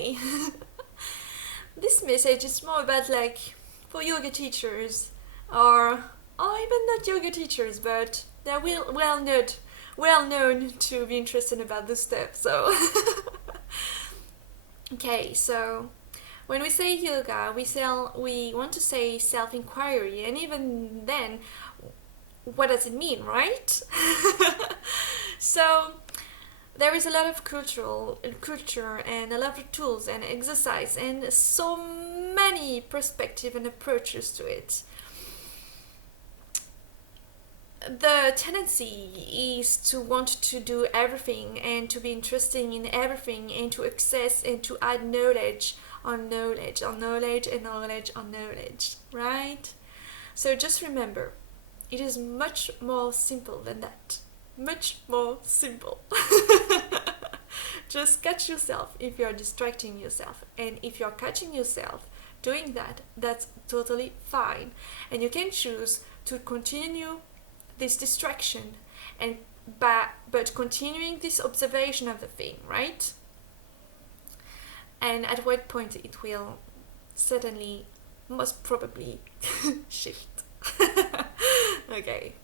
okay. This message is more about like for yoga teachers or even not yoga teachers, but they're well known to be interested about this stuff. So okay, so when we say yoga, we want to say self-inquiry, and even then, what does it mean, right? So there is a lot of culture and a lot of tools and exercise and so many perspectives and approaches to it. The tendency is to want to do everything and to be interested in everything and to access and to add knowledge on knowledge on knowledge and knowledge on knowledge, right? So just remember, it is much more simple than that. Much more simple. Just catch yourself if you're distracting yourself. And if you're catching yourself doing that, that's totally fine. And you can choose to continue this distraction and but continuing this observation of the thing, right? And at what point it will certainly, most probably, shift. Okay.